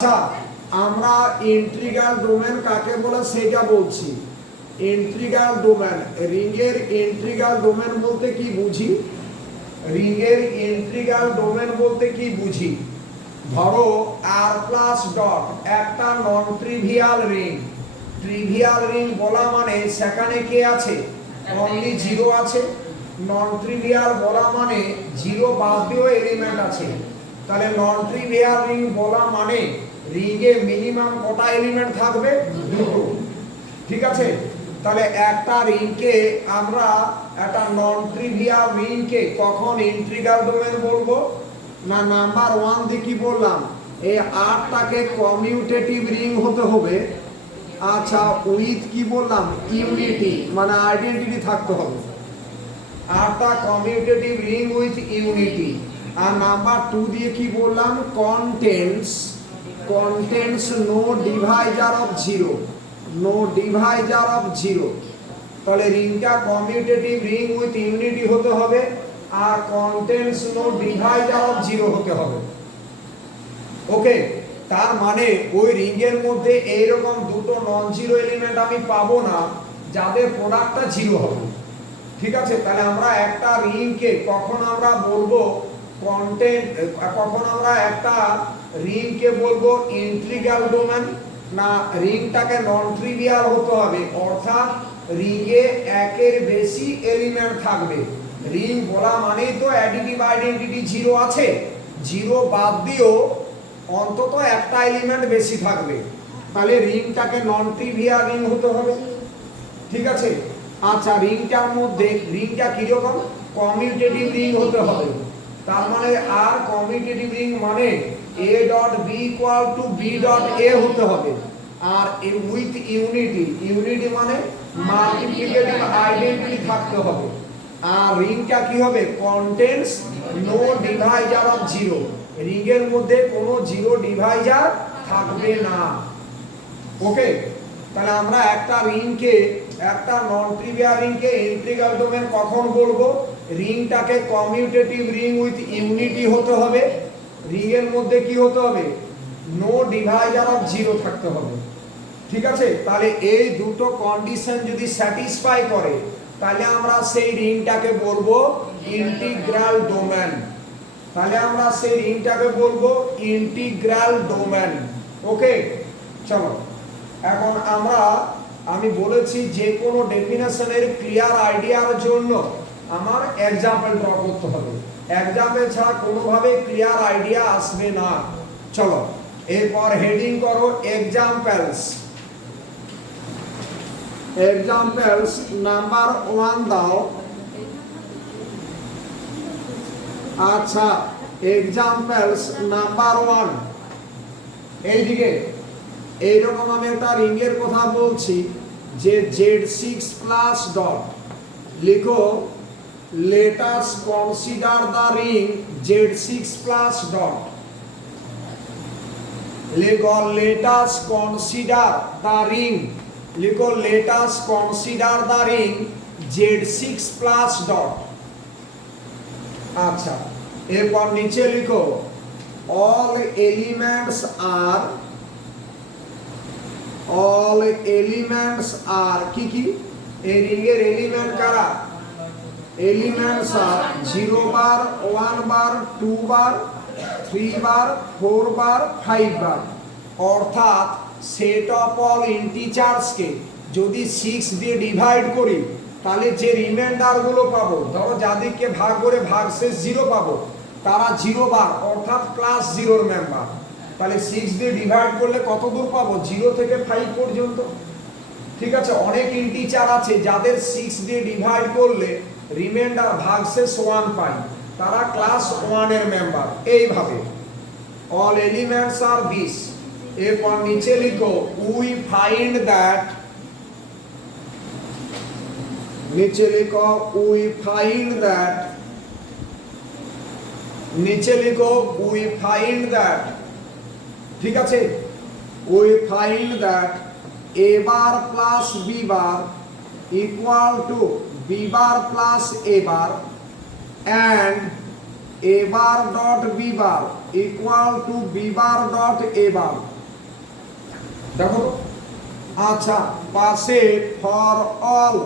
আচ্ছা, আমরা integral domain কাকে বলে সেটা বলছি। ইন্টিগ্রাল ডোমেন, রিংয়ের ইন্টিগ্রাল ডোমেন বলতে কি বুঝি? রিংয়ের ইন্টিগ্রাল ডোমেন বলতে কি বুঝি? ধরো আর প্লাস ডট একটা non trivial ring. Trivial ring বলা মানে সেখানে কে আছে? অনলি জিরো আছে। নন ট্রিভিয়াল বলা মানে জিরো বাদ দিয়েও এলিমেন্ট আছে। তাহলে নন ট্রিভিয়াল রিং বলা মানে রিংয়ে মিনিমাম কটা এলিমেন্ট থাকবে? দুটো। ঠিক আছে, তাহলে একটা রিংকে আমরা একটা নন ট্রিভিয়াল রিংকে কখন ইন্টিগ্রাল ডোমেন বলবো? না, নাম্বার 1 দিয়ে কি বললাম, এই আরটাকে কমিউটেটিভ রিং হতে হবে। আচ্ছা, উইথ কি বললাম? ইউনিটি, মানে আইডেন্টিটি থাকতে হবে। আরটা কমিউটেটিভ রিং উইথ ইউনিটি। আর নাম্বার 2 দিয়ে কি বললাম? Contents no divisor of zero, no divisor of zero. তাহলে রিংটা কমিউটেটিভ রিং উইথ ইউনিটি হতে হবে আর contents no divisor of zero হতে হবে। ওকে, তার মানে ওই রিংয়ের মধ্যে এইরকম দুটো নন জিরো এলিমেন্ট আমি পাবো না যাদের প্রোডাক্টটা জিরো হবে। ঠিক আছে, তাহলে আমরা একটা রিংকে কখন আমরা বলবো কন্টেন্ট, কখন আমরা একটা রিংকে বলবো ইন্টিগ্রাল ডোমেন? না, রিংটাকে নন ট্রিভিয়াল হতে হবে, অর্থাৎ রিংয়ে একের বেশি এলিমেন্ট থাকবে। রিং বলা মানেই তো অ্যাডিটিভ আইডেন্টিটি জিরো আছে, জিরো বাদ দিয়েও অন্তত একটা এলিমেন্ট বেশি থাকবে। তাহলে রিংটাকে নন ট্রিভিয়াল রিং হতে হবে। ঠিক আছে, আচ্ছা, রিংটার মধ্যে রিংটা কিরকম? কমিউটেটিভ রিং হতে হবে। তার মানে আর কমিউটেটিভ রিং মানে a dot b equal to b dot a হতে হবে। আর উইথ ইউনিটি, ইউনিটি মানে মাল্টিপ্লিকেটিভ আইডেন্টিটি থাকতে হবে। আর রিংটা কি হবে? Contents no divisor of zero, রিংয়ের মধ্যে কোনো জিরো ডিভাইজার থাকবে না। ওকে, তাহলে আমরা একটা রিংকে, একটা নন ট্রিভিয়াল রিংকে ইন্টিগ্রাল ডোমেন কখন বলবো? রিংটাকে কমিউটেটিভ রিং উইথ ইউনিটি হতে হবে, রিংয়ের মধ্যে কি হতে হবে? নো ডিভাইজার অফ জিরো থাকতে হবে। ঠিক আছে, তাহলে এই দুটো কন্ডিশন যদি স্যাটিসফাই করে তাহলে আমরা সেই রিংটাকে বলবো ইন্টিগ্রাল ডোমেন। তাহলে আমরা সেই রিংটাকে বলবো ইন্টিগ্রাল ডোমেন। ওকে, চলো এখন আমি বলেছি যে কোনো ডেফিনেশনের ক্লিয়ার আইডিয়ার জন্য আমার এক্সাম্পল ড্র করতে হবে। এক্সাম্পল ছাড়া কোনোভাবে ক্লিয়ার আইডিয়া আসবে না। চলো এরপর হেডিং করো এক্সাম্পলস। এক্সাম্পলস নাম্বার 1 দাও। আচ্ছা, এক্সাম্পলস নাম্বার 1 এইদিকে এইরকম আমি একটা রিংয়ের কথা বলছি যে Z6 প্লাস ডট, লিখো let us consider the ring Z6 plus dot। লিখো let us consider the ring, লিখো let us consider the ring Z6 plus dot। আচ্ছা, এরপর নিচে লিখো all elements are কি কি? এই রিংয়ের এলিমেন্ট কারা? এলিমেন্টস আর 0 বার, 1 বার, 2 বার, 3 বার, 4 বার, 5 বার। অর্থাৎ সেট অফ অল ইন্টিজার্সকে যদি 6 দিয়ে ডিভাইড করি তাহলে যে রিমাইন্ডারগুলো পাবো, ধরো যাদেরকে ভাগ করে ভাগশেষ 0 পাবো, তারা 0 বার, অর্থাৎ ক্লাস 0 মেম্বার। তাহলে 6 দিয়ে ডিভাইড করলে কত দূর পাবো? 0 থেকে 5 পর্যন্ত। ঠিক আছে, অনেক ইন্টিজার আছে যাদের 6 দিয়ে ডিভাইড করলে রিমাইন্ডার ভাগশেষ 1 পাই, তারা ক্লাস 1 এর মেম্বার। এইভাবে অল এলিমেন্টস আর দিস। এরপর নিচে লিখো উই ফাইন্ড দ্যাট, নিচে লিখো উই ফাইন্ড দ্যাট, নিচে লিখো উই ফাইন্ড দ্যাট। ঠিক আছে, we find that a bar plus b bar equal to b bar plus a bar and a bar dot b bar equal to b bar dot a bar। দেখো তো, আচ্ছা পাশে for all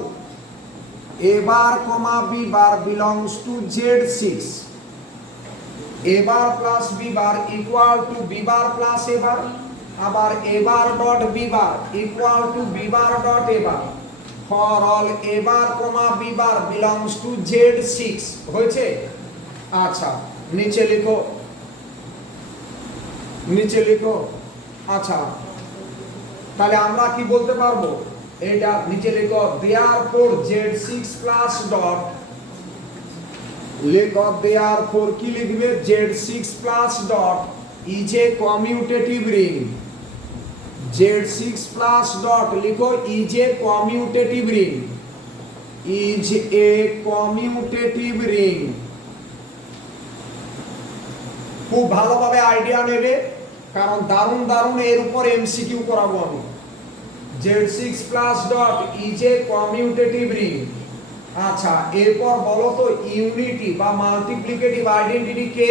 a bar comma b bar belongs to Z6, a bar plus b bar equal to b bar plus a bar, আবার a bar dot b bar equal to b bar dot a bar for all a bar comma b bar belongs to Z6 হয়েছে। আচ্ছা নিচে লিখো, নিচে লিখো। আচ্ছা তাহলে আমরা কি বলতে পারবো, এটা নিচে লিখো therefore Z6 plus dot, লিখো therefore কি লিখবে, Z6 plus dot is a commutative ring, Z6 plus dot লিখো is a commutative ring, is a commutative ring। খুব ভালোভাবে আইডিয়া নেবে, কারণ দারুণ দারুণ এর উপর এমসিকিউ করাবো আমি। Z6 plus dot is a commutative ring। আচ্ছা এরপর বলো তো ইউনিটি বা মাল্টিপ্লিকেটিভ আইডেন্টিটি কে?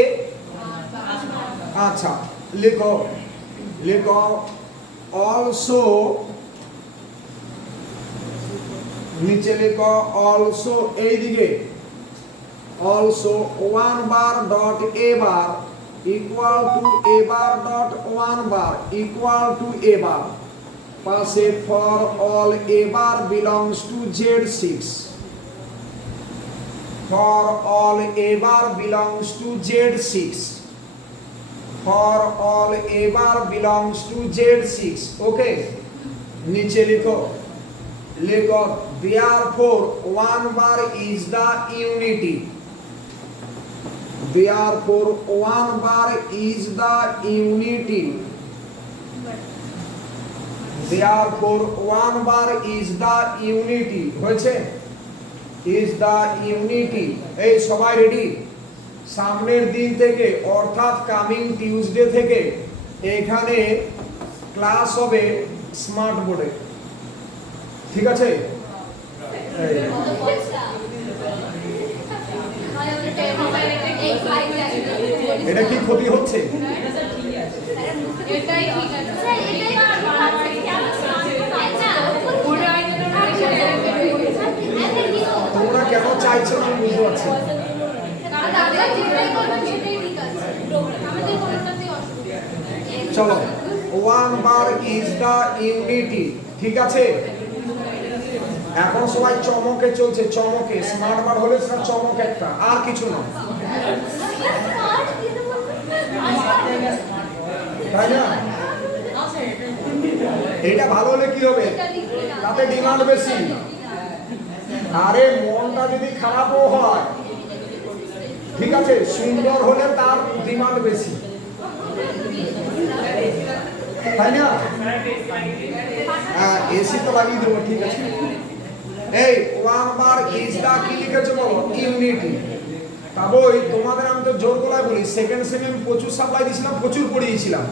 আচ্ছা লিখো, লিখো অলসো, নিচে লিখো অলসো, এইদিকে also 1 bar dot a bar equal to a bar dot 1 bar equal to a bar, পাশে for all a bar belongs to Z6, for all a bar belongs to Z6, for all a bar belongs to Z6। ওকে নিচে লিখো, লিখো therefore 1 bar is the unity, therefore 1 bar is the unity, therefore 1 bar is the unity হয়েছে, is the unity। এই সবাই ready? সামনের দিন থেকে অর্থাৎ কামিং টিউসডে থেকে এখানে ক্লাস হবে স্মার্ট বোর্ডে, ঠিক আছে? এটা কি ক্ষতি হচ্ছে? এটাই ঠিক আছে স্যার, এটাই তোমরা কেন চাইছো আমি বুঝতে পারছি না। চলো 1 বার ইজ দা ইউনিটি, ঠিক আছে? এখন সবাই চমকে চলছে, চমকে স্মার্ট বার হলে স্যার চমক একটা, আর কিছু না, তাই না? এটা ভালো হলে কি হবে, তাতে ডিমান্ড বেশি। আরে মনটা যদি খারাপও হয়, ঠিক আছে, সুন্দর হলে তার ডিমান্ড বেশি, তাই না? এসি তো লাগিয়ে দেবো, ঠিক আছে। এই 1 বার ইজ দা কি লিখেছো বলো, ইউনিটি। তবেই তোমাদের আমি তো জোর গলায় বলি, সেকেন্ড সেমিস্টার প্রচুর সাপ্লাই দিয়েছিলাম, প্রচুর পড়িয়েছিলাম,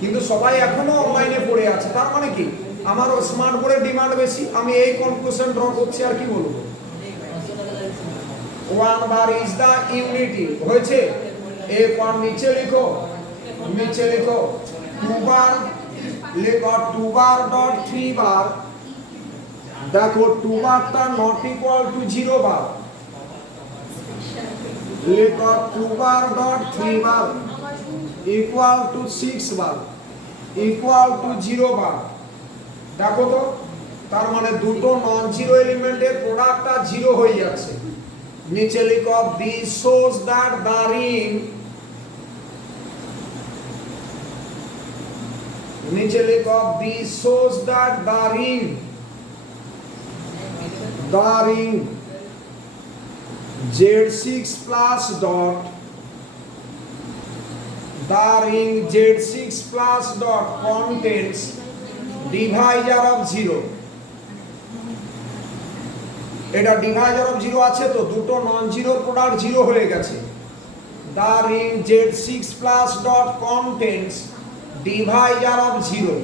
কিন্তু সবাই এখনো অনলাইনে পড়ে আছে। তার মানে কি, আমার স্মার্ট বোর্ডের ডিমান্ড বেশি, আমি এই কনক্লুশন ড্র করছি, আর কি বলবো। 1 বার ইজ দা ইউনিটি হয়েছে। এরপর নিচে লিখো, নিচে লিখো 2 বার, লিখো 2 বার ডট 3 বার, দেখো 2 বারটা নট ইকুয়াল টু 0 বার, লিখো 2 বার dot 3 bar equal to 6 bar equal to 0 বার। দেখো তো, তার মানে দুটো নন জিরো এলিমেন্টের প্রোডাক্টটা 0 হয়ে যাচ্ছে। নিচে লিখো this shows that the ring, নিচে লিখো this shows that the ring, the ring Z6 plus dot, the ring Z6 plus dot contains divisor of 0। এটা ডিভাইজার অফ 0 আছে, তো দুটো নন জিরোর প্রোডাক্ট 0 হয়ে গেছে। the ring Z6 plus dot contains divisor of 0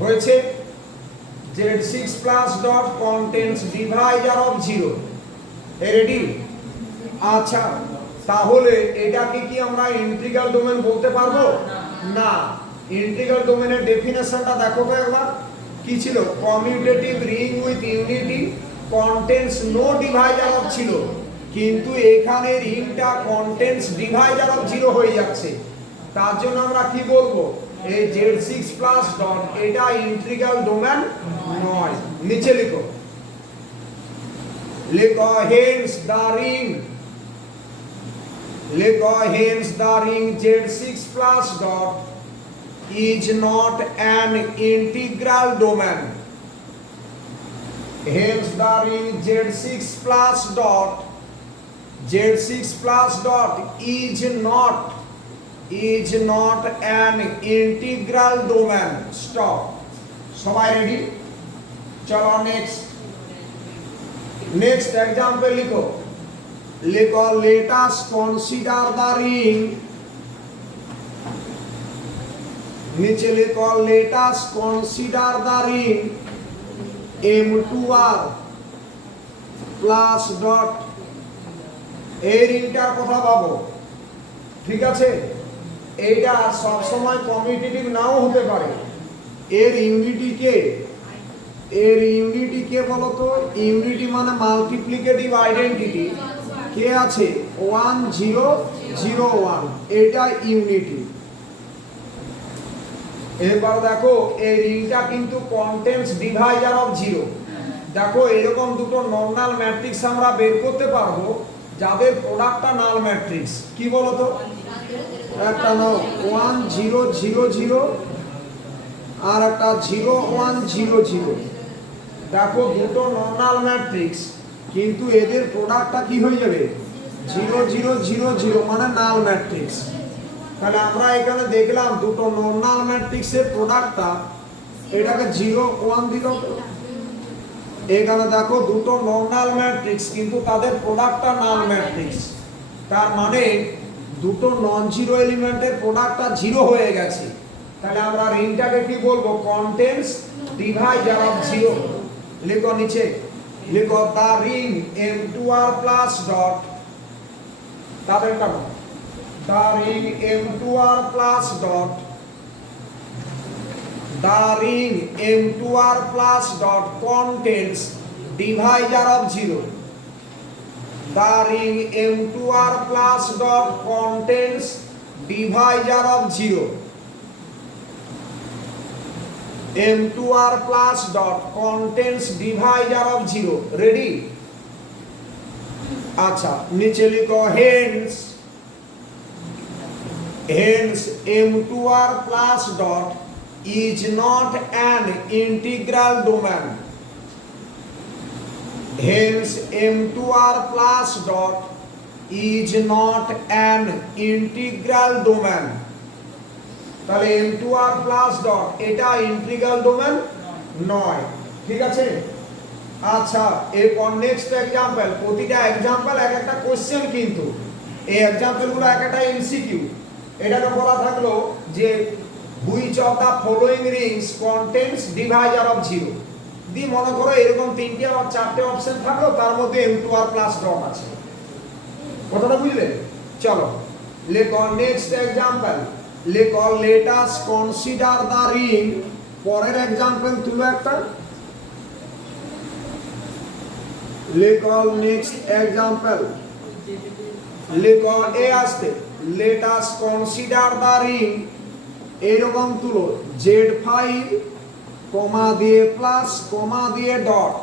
হয়েছে। Z6 plus dot contains divisor of 0। Ready? আচ্ছা তাহলে এটাকে কি আমরা ইন্টিগ্রাল ডোমেন বলতে পারবো না। ইন্টিগ্রাল ডোমেনের ডেফিনেশনটা দেখো তো একবার কি ছিল, commutative ring with unity contains no divisor of ছিল, কিন্তু এখানে রিংটা কন্টেন্টস ডিভাইজার অফ জিরো হয়ে যাচ্ছে, তার জন্য আমরা কি বলবো, এই Z6 প্লাস ডট এটা ইন্টিগ্রাল ডোমেন নয়। নিচে লিখো, লিখো হেন্স দ্য রিং, লিখো hence the ring Z6 plus dot is not an integral domain. Hence the ring Z6 plus dot is not an integral domain. Stop. সবাই ready? চলো next example লিখো, let us consider the ring, নিচে লিখো let us consider the ring M2R plus dot, এই রিংটার কথা ভাবো, ঠিক আছে, এইটা সব সময় কমিউটেটিভ নাও হতে পারে। এর ইউনিটি কে বলো তো, ইউনিটি মানে মাল্টিপ্লিকেটিভ আইডেন্টিটি কে আছে 1 0 0 1, এটা ইউনিটি। এবার দেখো এই রিংটা কিন্তু কন্টেন্টস ডিভাইজার অফ জিরো। দেখো এরকম দুটো নর্মাল ম্যাট্রিক্স আমরা বের করতে পারবো যাদের প্রোডাক্টটা নাল ম্যাট্রিক্স, কি বলো তো, একটা নাও 1 0 0 0 আর একটা 0 1 0 0। দেখো দুটো নর্মাল ম্যাট্রিক্স, কিন্তু এদের প্রোডাক্টটা কি হয়ে যাবে 0 0 0 0 মানে নাল ম্যাট্রিক্স। তাহলে আমরা এখানে দেখলাম দুটো নর্মাল ম্যাট্রিক্সের প্রোডাক্টটা, এটাকে 0 1 দিল। এখানে দেখো দুটো নর্মাল ম্যাট্রিক্স কিন্তু তাদের প্রোডাক্টটা নাল ম্যাট্রিক্স, তার মানে দুটো নন জিরো এলিমেন্টের প্রোডাক্টটা 0 হয়ে গেছে। তাহলে আমরা রিংটাকে কি বলবো, কন্টেন্টস ডিভাইজার অফ জিরো। লিখো নিচে, লিখো the ring M2R plus dot, তাদেরটা the ring M2R plus dot, the ring M2R plus dot contains divisor of zero, the ring M2R plus dot contains divisor of zero, M2R plus dot contains divisor of zero. Ready? আচ্ছা নিচে লিখো hence M2R plus dot is not an integral domain. Hence M2R plus dot is not an integral domain. তাহলে M2R plus dot এটা integral domain নয়, ঠিক আছে। আচ্ছা এরপর নেক্সট এক্সাম্পল, প্রতিটা এক্সাম্পল এক একটা কোশ্চেন, কিন্তু এই এক্সাম্পলগুলো এক একটা এমসিকিউ। এটাকে বলা থাকলো যে which of the following rings contents divisor of zero, দি মনে করো এরকম 3টে আর 4টে অপশন থাকলো, তার মধ্যে M2R প্লাস ডট আছে। কথাটা বুঝলে? চলো লেখো নেক্সট এক্সাম্পল, লেখো let us consider the ring, পরের এক্সাম্পল তুলো একটা, লেখো নেক্সট এক্সাম্পল, লেখো এ আসতে let us consider the ring, এরকম তুলো Z5 কমা দিয়ে প্লাস কমা দিয়ে ডট।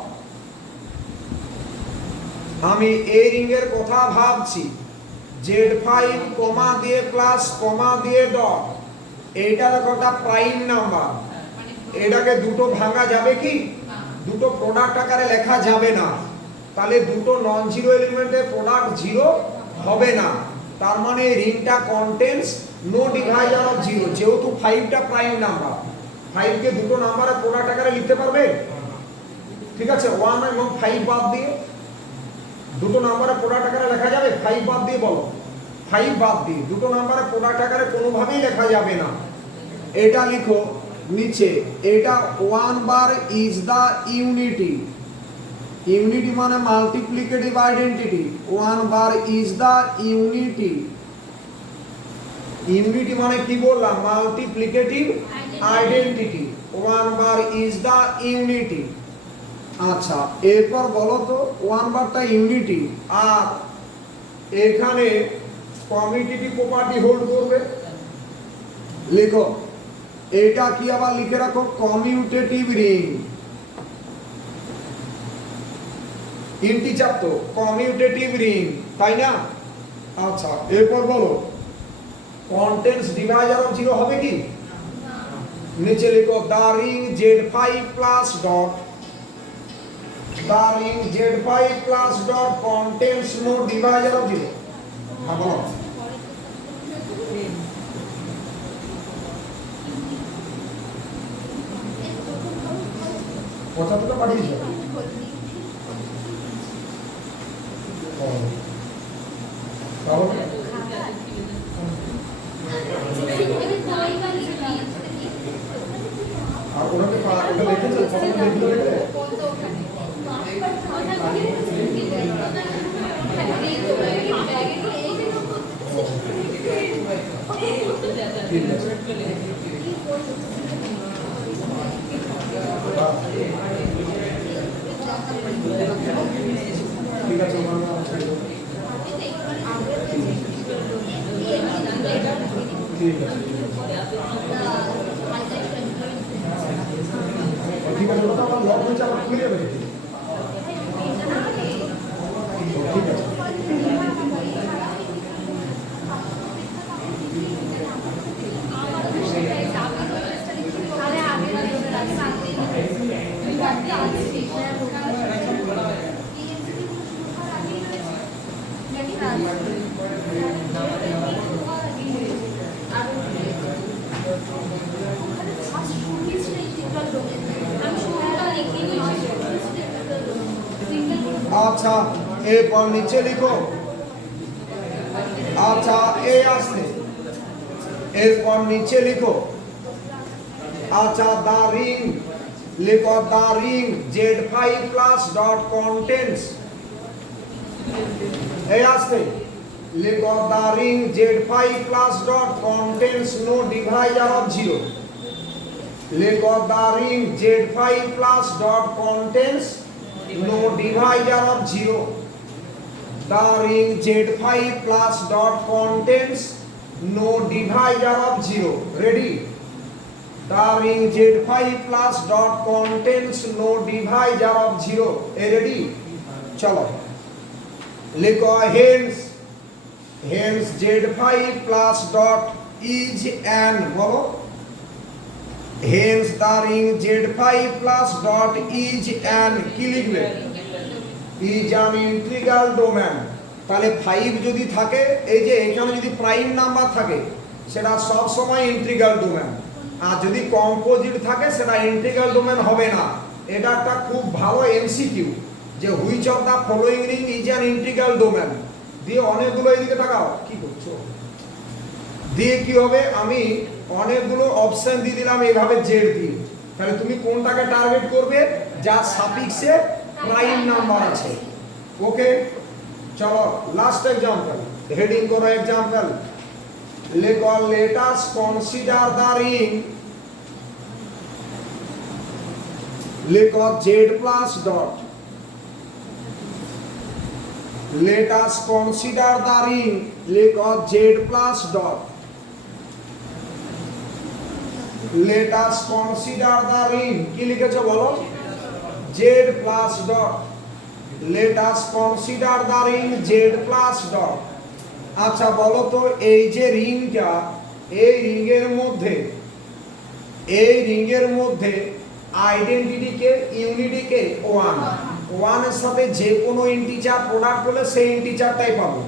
আমি এই রিং এর কথা ভাবছি, Z5 কমা দিয়ে প্লাস কমা দিয়ে ডট, এইটা দেখো একটা প্রাইম নাম্বার, এটাকে দুটো ভাঙা যাবে কি, দুটো প্রোডাক্ট আকারে লেখা যাবে না, তাহলে দুটো নন জিরো এলিমেন্টের প্রোডাক্ট 0 হবে না। তার মানে রিংটা contains no divisor of zero, যেহেতু 5টা প্রাইম নাম্বার, 5 কে দুটো নাম্বারের প্রোডাক্ট আকারে লিখতে পারবে, ঠিক আছে। 1 এবং 5 বাদ দিয়ে দুটো নাম্বারের প্রোডাক্ট আকারে লেখা যাবে, 5 বাদ দিয়ে বলো, 5 বাদ দিয়ে দুটো নাম্বারের প্রোডাক্ট আকারে কোনোভাবেই লেখা যাবে না। এটা লিখো নিচে, এটা 1 bar is the unity, unity মানে multiplicative identity. 1 bar is the unity. Unity মানে কি বললাম? Multiplicative identity. 1 bar is the unity. আচ্ছা, এরপর বলো তো 1 বারটা ইউনিটি আর এখানে কমিউটেটিভ প্রপার্টি হোল্ড করবে। লেখো এটা কি, আবার লিখে রাখো, কমিউটেটিভ রিং। ইন্টিজার তো, কমিউটেটিভ রিং, তাই না? আচ্ছা, এরপর বলো কন্টেন্টস ডিভাইজার অফ জিরো হবে কি? নিচে লিখো the ring Z5 plus dot, the ring Z5 plus dot contents no divisor of zero. হ্যাঁ বলো। কথাটা পাঠিয়েছো? তাহলে আর ওটাকে ওটা লিখেছো, ফটোটা লিখে ঠিক আছে। ঠিক আছে, ঠিক আছে, ওটা আমার লক হয়েছে, আমার খুলে যাবে। ঠিক আছে, আচ্ছা, এরপর নিচে লিখো। আচ্ছা, এই আসছে, এরপর নিচে লিখো। আচ্ছা, দা রিং, লিখো the ring Z5 plus dot contents, এই আসছে, লিখো the ring Z5 plus dot contents no divisor of zero. লিখো the ring Z5 plus dot contents no divisor of zero. The ring Z5 plus dot contains no divisor of zero. Ready? The ring Z5 plus dot contains no divisor of zero. Ready? Chalo. Likho hence, hence Z5 plus dot is an, bolo. Hence the ring Z5 plus dot is an, কি লিখবে? is an integral domain। তাহলে 5 যদি থাকে, এই যে এখানে যদি prime number থাকে সেটা সব সময় ইন্টিগ্রাল ডোমেন, আর যদি কম্পোজিট থাকে সেটা ইন্টিগ্রাল ডোমেন হবে না। এটা একটা খুব ভালো এমসিকিউ, যে which of the following ring is an integral domain. দিয়ে অনেকগুলো এদিকে তাকাও, কি করছো? দিয়ে কি হবে, আমি অনেকগুলো অপশন দিয়ে দিলাম এইভাবে জেড দিয়ে। তাহলে তুমি কোনটাকে টার্গেট করবে? যা সাফিক্সে প্রাইম নাম্বার আছে। ওকে, চলো লাস্ট এক্সাম্পল, হেডিং করো এক্সাম্পল। লেখো let us consider the ring, লেখো Z plus dot, let us consider the ring, লেখো Z plus dot. Let us consider the ring, কি লিখেছো বলো? Z plus dot। Let us consider the ring Z plus dot। আচ্ছা বলো তো, এই যে রিংটা, এই রিংয়ের মধ্যে, এই রিংয়ের মধ্যে আইডেন্টিটিকে, ইউনিটিকে 1, 1 এর সাথে যে কোনো ইন্টিজার প্রোডাক্ট হলে সেই ইন্টিজারটাই পাবো।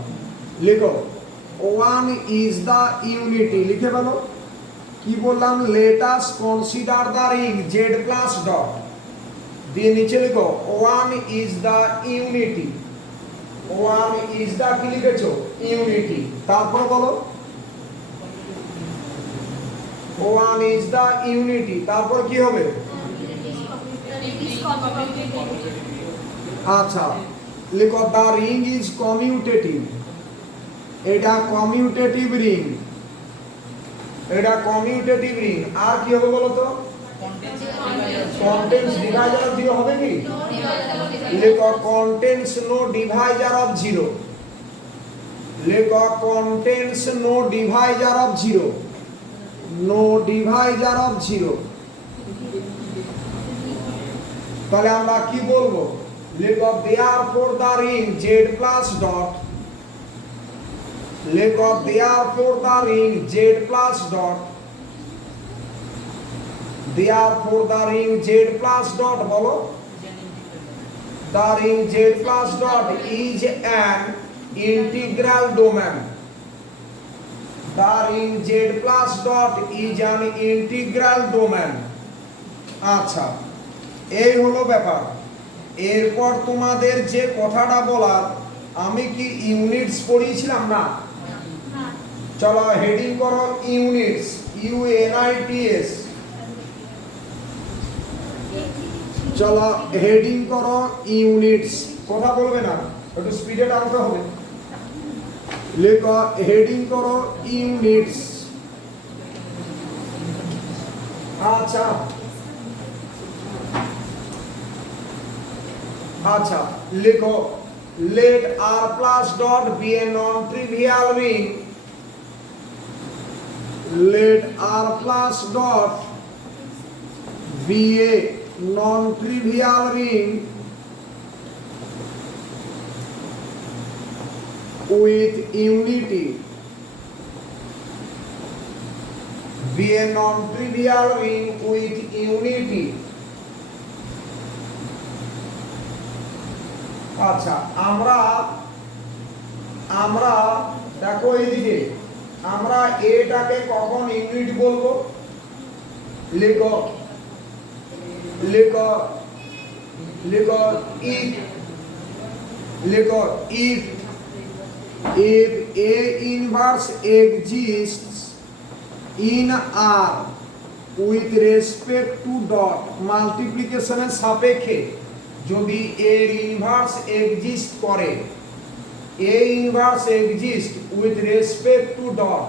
লিখো 1 is the unity, লিখে বলো। কি বললাম? Let us consider the ring Z plus dot, দিয়ে নিচে লিখো 1 is the unity. 1 is the, কি লিখেছো? ইউনিটি। তারপর বলো 1 ইজ দা ইউনিটি, তারপর কি হবে? আচ্ছা লিখো দ্য রিং ইজ কমিউটেটিভ, এটা কমিউটেটিভ রিং, এটা কমিউটেটিভ রিং। আর কি হবে বলো তো? কন্টেন্টস ডিভাইজার অফ জিরো হবে কি? লিখো contents no divisor of zero, লিখো contents no divisor of zero, no divisor of zero. তাহলে আমরা কি বলবো? লিখো therefore the ring z plus dot, লিখো therefore the ring z plus dot, therefore the ring z plus dot বলো, the ring z plus dot is an integral domain, the ring z plus dot is an integral domain। আচ্ছা এই হলো ব্যাপার। এরপর তোমাদের যে কথাটা বলার, আমি কি ইউনিটস পড়িয়েছিলাম না? চলো হেডিং করো ইউনিটস, ইউএনআইটিএস। চলো হেডিং করো ইউনিটস, কথা বলবে না, একটু স্পিডে টানতে হবে। লেখো হেডিং করো ইউনিটস। আচ্ছা আচ্ছা লিখো let r plus dot be a non-trivial ring, let r plus dot be a non-trivial ring with unity, be a non-trivial ring with unity। আচ্ছা আমরা আমরা দেখো এইদিকে আমরা এটাকে কখন ইউনিট বলবো? লিখো লিখো লিখো if, লিখো if A inverse exists in R with respect to dot, মাল্টিপ্লিকেশনের সাপেক্ষে যদি এর ইনভার্স এক্সিস্ট করে, a inverse exist with respect to ডট,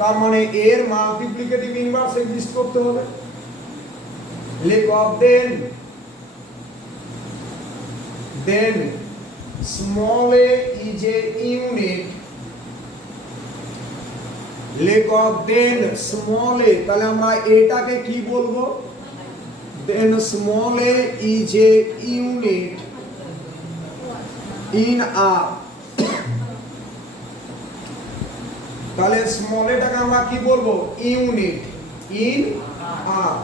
তার মানে এর মাল্টিপ্লিকেটিভ ইনভার্স এক্সিস্ট করতে হবে। লিখো then small a is a unit, লিখো দেন স্মল এ, তাহলে আমরা এটাকে কি বলবো? then small a is a unit in R, তাহলে স্মল এটাকে আমরা কি বলবো? ইউনিট ইন R,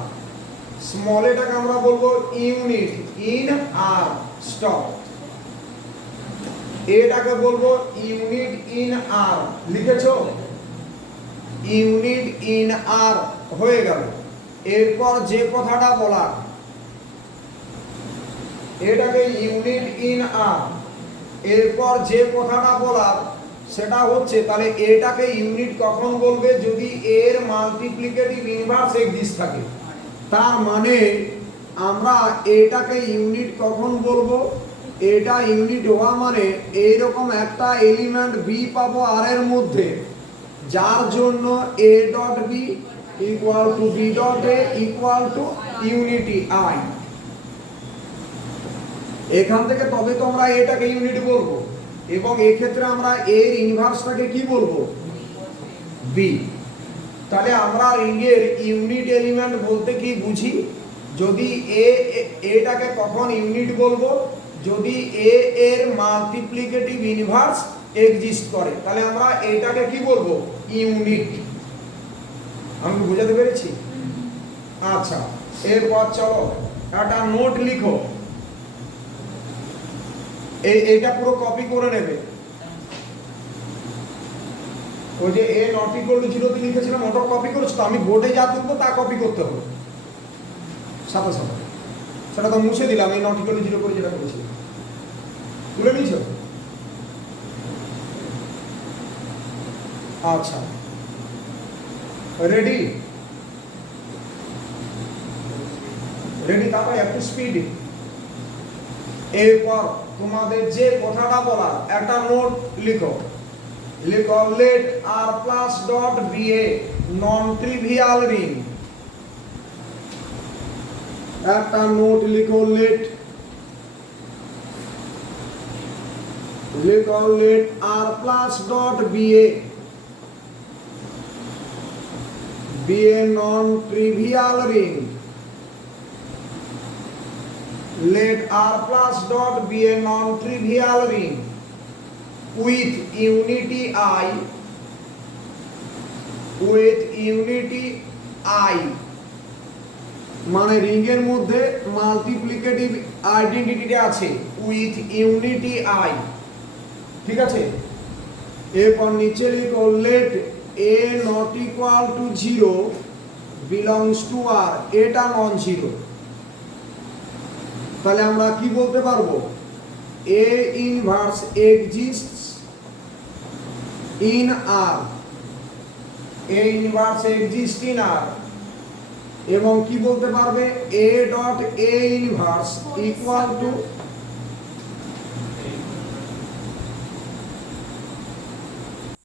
স্মল এটাকে আমরা বলবো ইউনিট ইন R, স্টপ। এটাকে বলবো ইউনিট ইন R, লিখেছো? ইউনিট ইন R হয়ে গেল। এরপর যে কথাটা বলার, এটাকে ইউনিট ইন আর, এরপর যে কথাটা বলার সেটা হচ্ছে তাহলে এটাকে ইউনিট কখন বলবে? যদি এর মাল্টিপ্লিকেটিভ ইনভার্স এক্সিস্ট থাকে। তার মানে আমরা এটাকে ইউনিট কখন বলবো? এটা ইউনিট হওয়া মানে এইরকম একটা এলিমেন্ট বি পাবো আর এর মধ্যে, যার জন্য A dot B equal to b dot a equal to unity I। এখান থেকে তবে তো আমরা এটাকে ইউনিট বলবো, এবং এই ক্ষেত্রে আমরা এর ইনভার্সটাকে কি বলবো? b। তাহলে আমরা রিংয়ের ইউনিট এলিমেন্ট বলতে কি বুঝি? যদি এটাকে কখন ইউনিট বলবো? যদি এ এর মাল্টিপ্লিকেটিভ ইনভার্স এক্সিস্ট করে, তাহলে আমরা এটাকে কি বলবো? ইউনিট। আমি বুঝাতে পেরেছি? আচ্ছা এরপর চলো একটা নোট লিখো, এইটা পুরো কপি করে নেবে। ওই যে এ নট ইকুয়াল টু 0 তে লিখেছিলাম ওটা কপি করেছো তো? আমি বোর্ডে যা তুলবো তা কপি করতে হবে সাথে সাথে, সেটা তো মুছে দিলাম। এই নট ইকুয়াল টু 0 করে যেটা করেছিলাম তুলে নিয়েছো? আচ্ছা রেডি? রেডি? তারপর একটু স্পিড। এরপর তোমাদের যে কথাটা বলা একটা নোট লিখো, লিখো let r plus dot be a non trivial ring। একটা নোট লিখো let r plus dot be a non trivial ring। let r plus dot be a non trivial ring with unity I মানে ring এর মধ্যে multiplicative identity আছে with unity I. ঠিক আছে, এরপর নিচে লিখো let a not equal to 0 belongs to r, এটা নন জিরো। তাহলে আমরা কি বলতে পারবো a inverse exists in r, a inverse exists in r, এবং কি বলতে পারবে a dot a inverse equal to